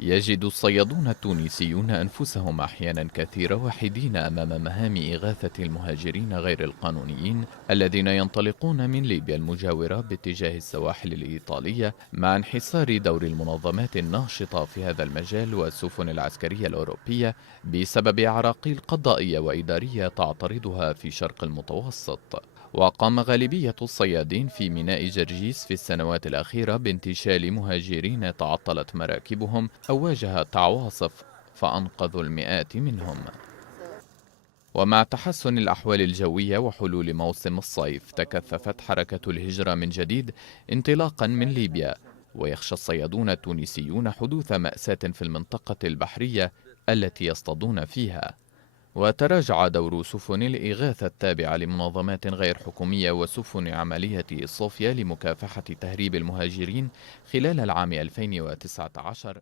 يجد الصيادون التونسيون أنفسهم أحيانا كثيرة وحيدين أمام مهام إغاثة المهاجرين غير القانونيين الذين ينطلقون من ليبيا المجاورة باتجاه السواحل الإيطالية، مع انحسار دور المنظمات الناشطة في هذا المجال والسفن العسكرية الأوروبية بسبب أعراقيل قضائية وإدارية تعترضها في شرق المتوسط. وقام غالبية الصيادين في ميناء جرجيس في السنوات الأخيرة بانتشال مهاجرين تعطلت مراكبهم أو واجهت عواصف فأنقذوا المئات منهم. ومع تحسن الأحوال الجوية وحلول موسم الصيف تكثفت حركة الهجرة من جديد انطلاقا من ليبيا، ويخشى الصيادون التونسيون حدوث مأساة في المنطقة البحرية التي يصطادون فيها. وتراجع دور سفن الإغاثة التابعة لمنظمات غير حكومية وسفن عملية صوفيا لمكافحة تهريب المهاجرين خلال العام 2019